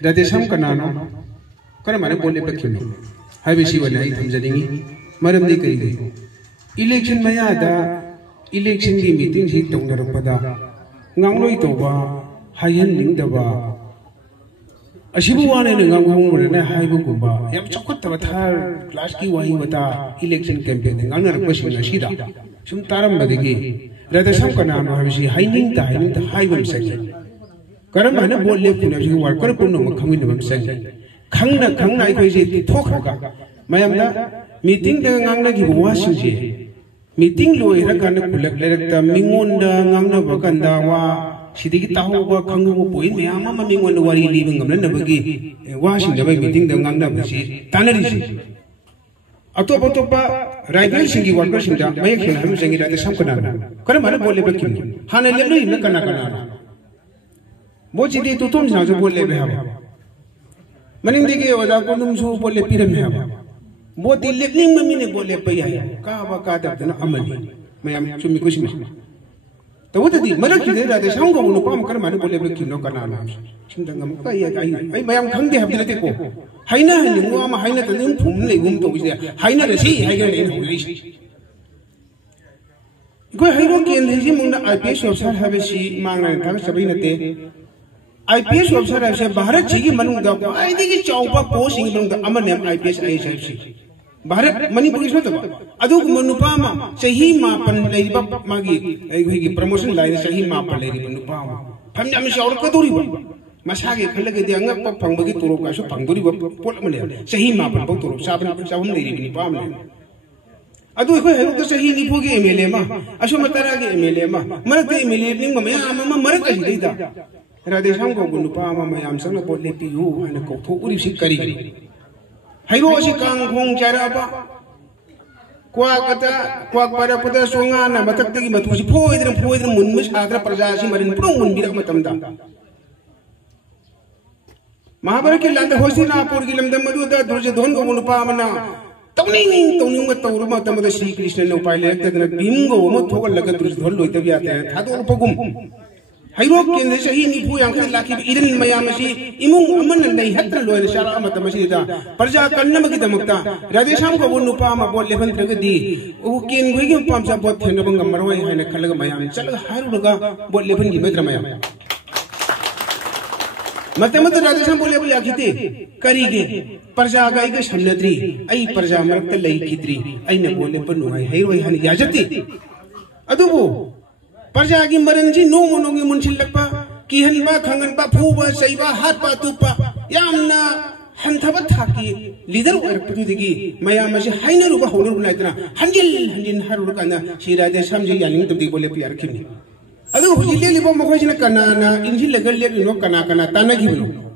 Radesham Kanano, Karamana Bole Pakim, Havishi when I come Zadini, Madam de Kari. Election Mayada, election meeting hit Tonga, Nangloitoba, Hayan Lindaba. Ashibuan and Nangong and a Haibukuba, Yapchokotavatar, Glaski Waiwata, election campaign, and another question Ashida, Shumtaram Badigi, Radesham Kanano, Havishi, hiding time, the Highway section. Karamana bought left in a few work, Karapuno coming to himself. Kanga, I crazy talk. Mayamda, meeting the Nangaki Washington. Meeting Loy Rakana Kulak, Mingonda, Nanga Bakandawa, Shiditawa, Kango Point, Mayama, Mingon, worry leaving of Nabagi, Washington, meeting the Nanga, Tanari. Atopa, Rival Singi workers in the Mayan, saying it at the Sankana. Karamana bought Lebakin, Hana Levi, Nakanakana. Bochi di tutum sa so bolle be haba maning digi wala ko num so bolle piram haba boti lekning mamine bolle paya ka ba ka da na amani mayam chumi kushma to wodi marak de da de sango no pam kar man bolle be kino kana na sindangam ka ya ai mayam khangde habde te ko haina ni ngwa ma haina ta nim phum le gum to bi haina da si hai ga ne ho le ko hairo ke le ji mungna IPS officer habe si mangna ta sabai na te IPS officer है भारत जी की मनुष्य दाव आई देखिए चौपा post England का अमर name IPS ISFC Bharat Manipur इसमें तो अदुक मनुपामा सही मापन लेरी बप मागी की प्रमोशन लाइन सही मापन लेरी मनुपामा हम जब शौर का दूरी बप मसागे खल्ले के दियांगा पप फंगबगी तुरो का शो फंगदूरी बप पोल मने सही मापन बप तुरो साबन लेरी मनुपामा अदु कोई है तो सही निपु के MLA मा अशो मतरा के MLA मा मरक के MLA बिंग में आमा मरक कही दी दा Radesham go Gunupa, Mayam Sana Bolepi, and a Kopu Kari. Hiroshi Kang Hong Jaraba Quakata, Quakparaputa Songana, Mataki, Matusi, Poison, Munmish, Agra Prajasim, and Prum, Biramatamda. Mahabaraki land the Hosina, Purgilam, the Maduda, Doja Dongo Munupamana, Tony, Toruma, the Sea Christian, no pilot, and a bingo, Motoka Lagatus, Holo, Tadu Pogum. Hairo ke ne sahi ni pu yang laki irin mayamasi imung aman nei hatra lo shara amata masida parja kannam ki damakta Radesham ko nupa ma bol levan tragedi o ken goi ki pamsa bot thena bang marwai haina khalaga mayam chal haru daga bol levan gi medra mayam matamat Radesham bol levan yakite karige parja gai ke samnadri ai parja marakta lai kidri ai ne bol levan nuai hairo hani yajati adubo Parjagi Maranji no monongi Munchilapa, Kihanba, Kanganba, Puba, Saiba, Hatpa, Tupa, Yamna, Hantabataki, leader work to the Gi, Mayamashi, Hainaruba, Hulu Latina, Hanjin Harukana, Shira de Samji Yaning to the Bolepi Arkini. Although Hili Bomavajana Kanana, in Hilagal no Kanakana, Tanagi.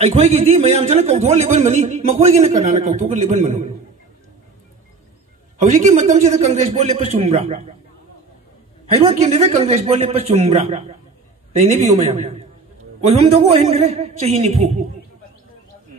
I quake it, Mayam Tanako, Liban money, Makoigin Kanaka, took a Liban Manu. Howiki Matamsi the Congress Bolepa Sumbra. I don't get the Congress Bolepa Sumbra. They never you may. With whom to go in Sahini Poo.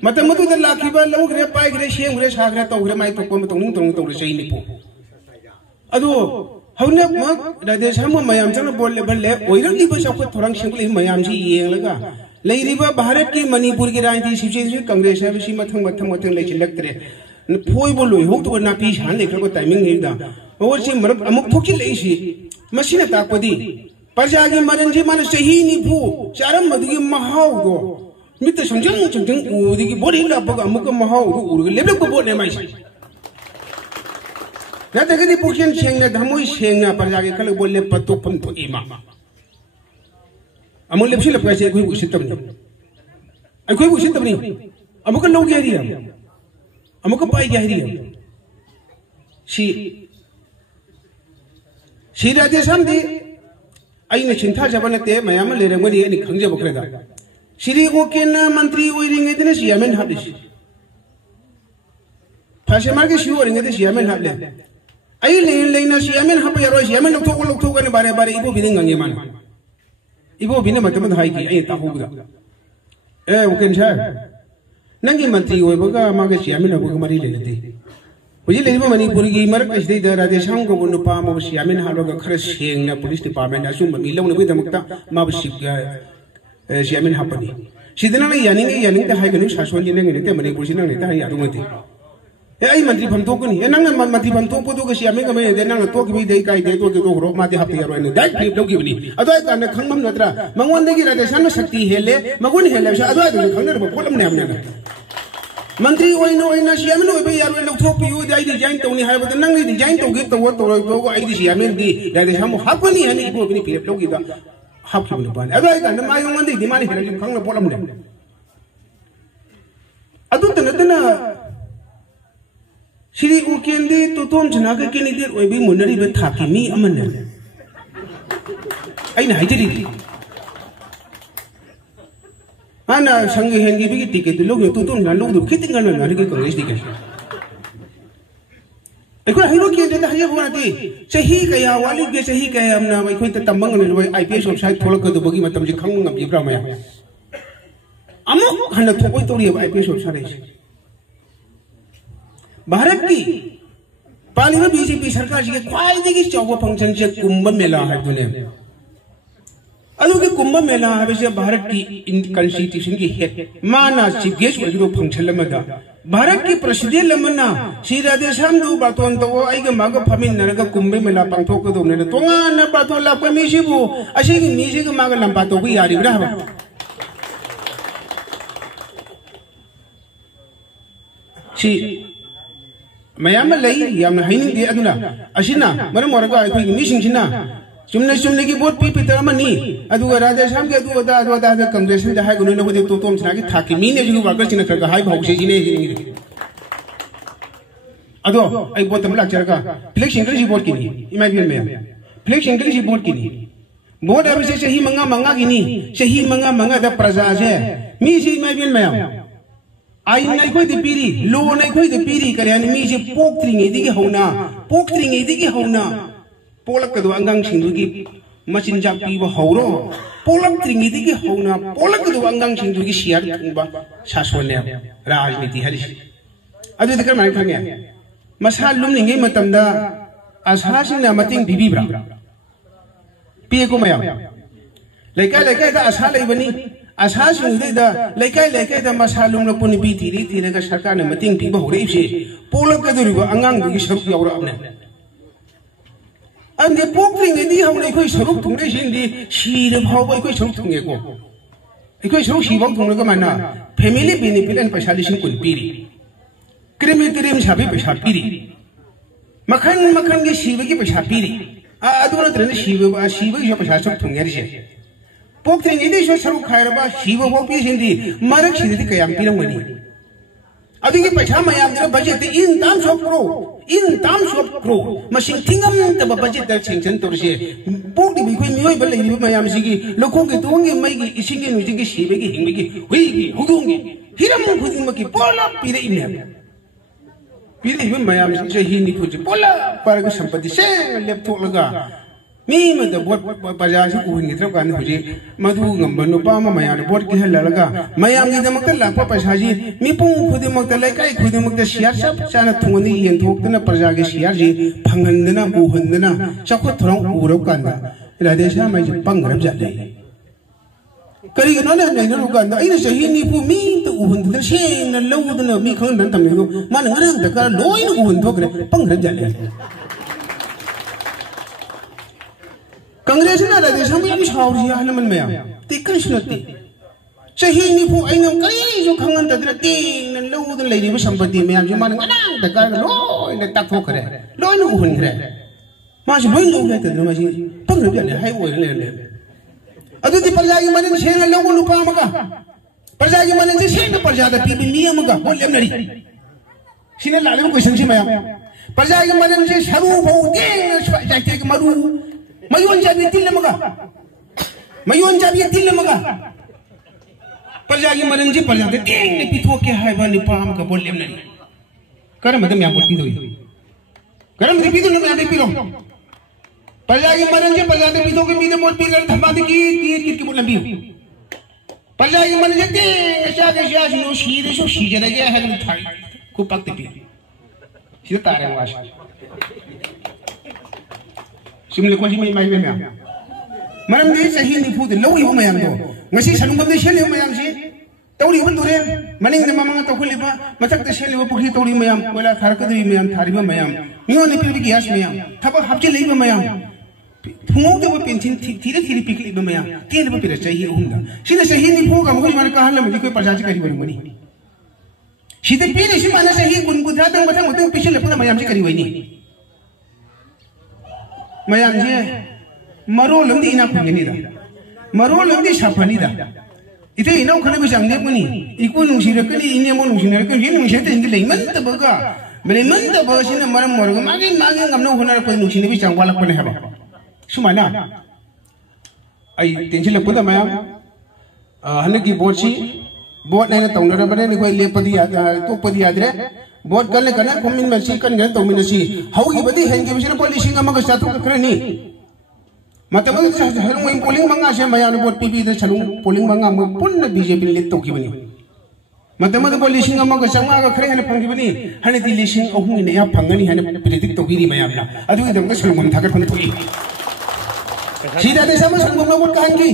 Matamatu the Lakiba, Logre, Pai, Gresham, Gresh Hagra, Tograma, Tokomaton, to the Sahini Poo. Ado, how not that there's some of my Amtana Bolebale, or even leave us up with Toranship in Mayamji, Yelaga. Lady Baharaki, Manipuri, Anti Congress, Shimatan, like electorate. Poibolo, who to an apish, and they got timing in the. Over him, amok Poki. Machine Tapodi, Pajagi Maranji Manasahini Poo, Sharam Madi Mahao, Mr. Sanjang, the body of Muka Mahao, who live about them. That the Pukin Shang that Hamu Shanga Pajagi Kalabole Patopum to Ima. I'm only a president who sit them. I could sit them. I'm a no Garium. I'm a Pai Garium. She did someday. I know Chinta Japanate, my Amma Lady and Kanjabokrada. She did walk in a monthly wedding at the Yemen Habish. Pashamarga, you were in the Yemen Habla. I lay Lena Yemen Happy Yemen of Togo by Ibo bidding on Yemen. Ibo Bina Mataman Haiki, ain't Tahuga. We can share. Nangi Manti, Webaga, Magas Yemen of Bugamari. We live in Manipuri, Marcus, they are the Shango Nupam of Yamin Haloga Crescent, the police department, assume Milon with the Mukta, Mabship, Yamin Happany. सिदना ने यानी ता high गनु शासन ने ने ते मणिपुर सिना ने ता या दुमति ए आई मंत्री फम तो कनी ए नंग मंत्री फम तो पदो गसी आमे गमे दे नंग तो की दे काई दे तो के तो रो माते हाप यारो ने डाइ फ्लिप लोगी बनी अदय कान खंगमम नत्रा मंगवन देगी राधे सन शक्ति हेले मगुन हेले अदय तो खंगनर पोलम ने हमने मंत्री ओइना सियामन ओइबे यारो लौथोपियु दे आई डिजाइन तौनी हाइबद नंग डिजाइन तौगे तो आई सियामन दी राधे हम हापनी हनी इबो बिनी फ्लिप लोगी दा हाप की बान अदय कान माय मंदी दिमानी हेले खंगन पोलम ने अदु तनतना श्री उकेंदे तोतोम जना के कैंडिडेट ओइबे मुनरी बे थाकी मी अमन आइना हाइजरी आना संग हेंगी बी टिकट लोग तोतोम जना लोग खितिंग गन ना के कांग्रेस टिकट एको हाइरो केंदे दा हाय बुनाती सही कया वाली के सही कया हमना बै खोइ त तंबंग ने बै आईपीएस वेबसाइट थोलक क दुबगी मतम जे खंग ngam बिब्रा मया अमुक हन थोपै तोरी आईपीएस वेबसाइट भारत की पालिमा बीजेपी सरकार जी के ख्वाइदगी चौबा फंक्शन से कुंभ मेला है दुने अदुगे कुंभ मेला है भारत की कॉन्स्टिट्यूशन की हेड माना chief guest ओइरो function lambda Bharat की प्रेसिडेंट लमना श्री राधे श्याम दु बातोन तो आइगे मागो फमिन नरगा कुंभ मेला पांथोक दोने तोंगा न बातोन लाप मिसिबु असिगी मिसिग मागा लंबा तो बु यारिब्रा हबा सी मैम हाइनिंग अदुना असिना मरम मोरगा अखोई मिसिंगसिना चुमने की वोट पी पितर मनी अदुगा राधे श्याम के अदुदा कांग्रेस ने हाय गुनु नबदे तोतोम सना की थाकी मीने जुगु वर्कर सिना खरगा हाय भौसे जिने अदो आई वोट तम लाचरगा फ्लेक्स इंग्लिश वोट की इमेजिन में फ्लेक्स इंग्लिश वोट की वोट अब से सही मंगा गिनी सही मंगा द प्रजा से मी सी इमेजिन में आई नहीं कोई दीपीरी लो नहीं कोई दीपीरी करे यानी मी जे पोक्ट्रिंग इदिगे होना पोलक कदो अंगांग सिंधुगी मचिन जाक पीबो हौरो पोलक त्रिंग इदिगे होना पोलक कदो अंगांग सिंधुगी शियार थुंबा शासनने राजनीति हरि अदु दकर माइ खंगे मसा लुमनिंगे मतमदा आशासिंगना मतिंग बिबिब्रा पिएको मया लेका दा आशा लेबनी आशा सिंगदा लेकाय दा मसा लुमलो पुनि बि थीरे का सरकार ने मतिंग पीबो होरेइसे पोलक कदुरिबो अंगांग दुगी सरुक यावरा अपने अंदे पोक्रिंग इदि हौने कोइ सरुक थुंगे सिंदि सिरे भाव कोइ सरुक थुंगे को कोइ सरुक सिबाव थुंगे माना फैमिली बेनिफिट एंड पैसा लिसिंग कुन पीरी क्रिम साबे पैसा पीरी मखन के सिबे की पैसा पीरी अदुना तरने सिबे जो पैसा सरुक थुंगे रिसे पोक्रिंग इदि सो सरुक खायरबा सिबो हो पी सिंदि मरक सिदि कयाम पीरंगनी अदिगे पैसा मयाम दे बजट इन टर्म्स ऑफ क्रो मसिंग थिंगम तब बजट द सेंक्शन तोरसे पोक्ति बि खोइ मियोय बल लेबि मयाम सिगी लोखो के तोंगे मैगी इसिंगे नुजिंगे सिबेगी हिंगबेगी हुइगी हुदोंगे हिरम खुदिंगमकी पोला पीरे इने पीरे हिम मयाम से ही निखुज पोला परग संपत्ति से लेपथोलगा मी मद बोट बाजार से उहिंगे तरफ कान हुजे मधु गंब नुपा मया बोट के हल्लगा मयाम की दमक लाप पैसा जी मी पुंग खुदिमक लेकाय खुदिमक शेयर सब चाना थुंगनी येंथोक्तना प्रजा के शेयर जी फंगंदना बुहंदना चखो थरंग उरब कांदा राधेशा मै पंगरब जाले करिगनो ने नैनो कांदा इने सही निपु मी तो उहंदना सेन लौदना मी खंगन तमेगो मान ngरम दका लोइन उहंथोकरे पंगरब जाले कांग्रेस ना राधे श्याम भी सावरी हलमन मया तिकन सुनती सही निफु आइनम कई जो खंगन तदर तीन लौदन लेरिबो संपत्ति मया जो मान गनांग दकार लोइन ताथोखरे लोइन उहनरे मास लोइन लोइन तदर मासी पंगरब जाले हाय ओइले अदुदि प्रजागी मनन सेन लौगो लुपा मगा प्रजागी मनन से सेन प्रजादा पीबी नियमगा बोलेम नरी सिने लाले क्वेश्चन से मया प्रजागी मनन से सरू भौ दे जाके मरू मयून जाबी तिल मगा प्रजागी मनन जी प्रजा दे टेंग ने पिथो के हाय बनि पाम का बोलेम नरी करम मदम या बोटी दोई करम दे पिथो ने पिलो प्रजागी मनन जी प्रजा दे पिथो के मीदे बोट पिलर धमा दे की बोलम बियो प्रजागी मनन जी टेंग शागे शास नो सीरे सो सीजरे गया है थाई को पक्ते पी सीधा तारे वाश सिमले कोसी माइ में मरम दे सही निफु दे लौ यो मयाम दो ngasi sanungam de shele mayam si तौरी बंदुरे मनिंग ने मामा तौखलिबा मथक ते सेलिबा पुखी तौरी मयाम कोला थारकदरी मयाम थारिबा मयाम मियोन पिबि ग्यास मयाम थबक हापचे लेबा मयाम फुंगौ दे पेंसिन थीरे थीरे पिकलिबा मयाम तेन बा पिरा चाहिए हुंदा सिने सही नि फोगा मखोय माने कहल मदि कोई प्रजा करी बरमनी सिते पिरे सि माने सही गुनगुधा दं मथक मथक पिछले पुना मयाम से करी वइनी मयाम जे मरो लंदी इना खुंगनी दा मरो लंदी साफानी दा इथे इनाव खने बे जांगदे पुनी इको नुसिरकनी इने मो नुसिरकनी हि नुसिते इंदि लेमन तबगा मेलेमन तबसिने मरम मरग मागे मागे ngamno होना को नुसिने बे जांगवाला पने हबा सुमाना आई टेंशन पुदा मयाम हनकी बोर्डसी बोर्ड ने तौनर बने नि कोई लेपदी तो पदी आदरे बोर्ड कने कने कमिन में सी कन गन तौमिनसी हौगी बदी हेंगे बिसिने पॉलिसी अमग साथु खरनी मतलब हरमोई पोलिंग मंगा से मयान बोर्ड पीपी दे चलू पोलिंग मंगा म पुन्न बीजेपी ले तोखिबनी मतलब पॉलिसिंग अमग संगा का खरे हने फंगिबनी हने दी लिसिंग अहुं ने या फंगनी हने प्रेडिक्ट तोगिरी मयामना अदुगी दम सलमन थागत फन थोई सीधा दे सम सलमन बोर्ड कांगी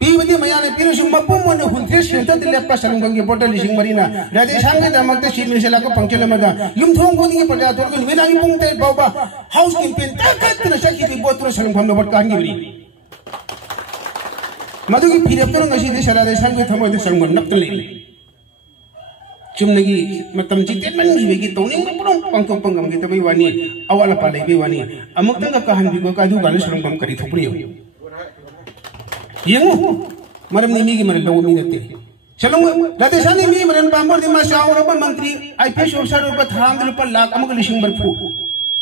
पीबदी मयाने पिरुसु मपुम मन हुंथे सेंटर दे लेपका सलमन के बोर्ड लिसिंग मरीना राजे सांगे दमक चीफ मिनिस्टर को पंक्चल मदा युमथोंग गोदी के प्रजा तोर को निवेनागी पुंगते बाबा हाउस कैंपेन ताकत न सकी भी बोतरो सलमन बोर्ड कांगी बरी मदुगी फिरपतन ngasi दे सरादे सांगे थमो दे सलमन नपत ले चुमनगी मतम जिते मन बिगी तोनिंग पुरम पंकम पंगम के तबई वानी अवाला पाले बे वानी अमुक्तंग कहन बिगो कादु गाल सलमन करी थोपरियो यंगो मरम निमी की मरन लो मी नते चलो राजस्थानी मी मरन पामर दिमा सावर मंत्री आईपीएस ऑफिसर रुप थांग रुप लाख अमक लिसिंग बरफु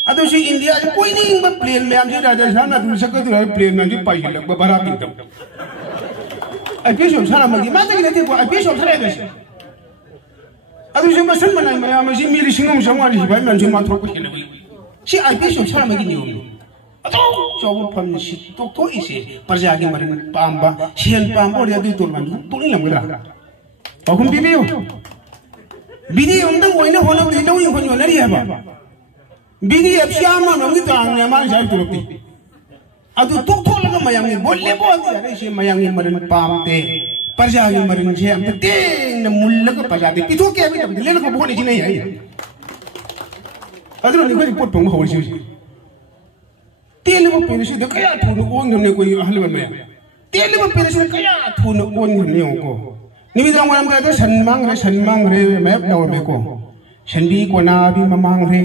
अदो से इंडिया कोई नहीं ब प्लेन में आमसे राजस्थान अदु सकत प्लेन में पाई लग बरा पिंतम आईपीएस ऑफिसर मगी माते की नते को आईपीएस ऑफिसर है बस अदु से मसन मना मैं आमसी मी लिसिंग हम समवारी भाई मन से माथो को हेलबई सी आईपीएस ऑफिसर मगी नियम अतो चौबो फम सी तो इसे प्रजा की मरन पांबा सियन पांबो रे दु तोरमान तोनि लमगरा अहुम बिबियो बिदी उंदं ओइना होनो दिनो इ होनो नरी हबा बिदी अपसियामा नंगी तांग ने मान जाय तुरती अदु तो लगा मयांगी बोले बोल अरे से मयांगी मरन पामते प्रजा की मरन से हम ते न मुल्लक प्रजा दे पितो के अभी लेन को बोने जी नहीं है अदरो नि को रिपोर्ट पंग होसी तेल वो पेनिस द कया थुन ओन ने कोई हलवा में तेल वो पेनिस कया थुन ओन ने को निमिदांग वाम दा सन्मांग रे मैप नवर में को सनबी कोना भी ममांग रे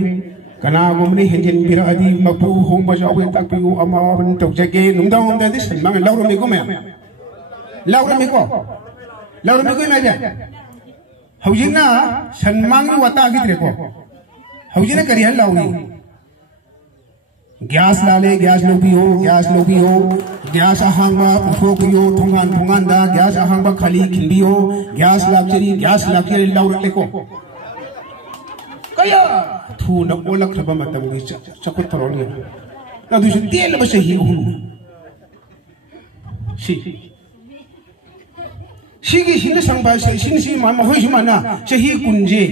कना गुमने हिंदिन बिरा अदी मपु होम बजावे ताकपियो अमावन तोजगे नुंदांग दा सन्मांग लाउर में को मैं लाउर में को मैं जा हौजिना सन्मांग वता गिद्रे को हौजिना करिया लाउरी गैस लाले गैस लोबी हो गैस अहांगबा पुथोकियो थोंगान दा गैस अहांगबा खाली खिंबियो गैस लाक्चरी लाउरले को कया थुन ओलखबा मतम गी चकुत थरोनी अदु से तेल बसे ही हुन सिगी सिन संबा से सिन मा होय सुमाना सही कुंजे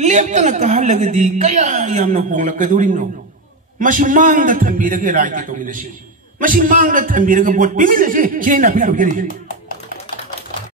लेपतना कहा लगदी कया यामना होंगलकदुरिनो मसी मांग द थंबीरगे राय के तोमिनसी मसी मांग द थंबीरगे बोट पिमिनसी जेना फिर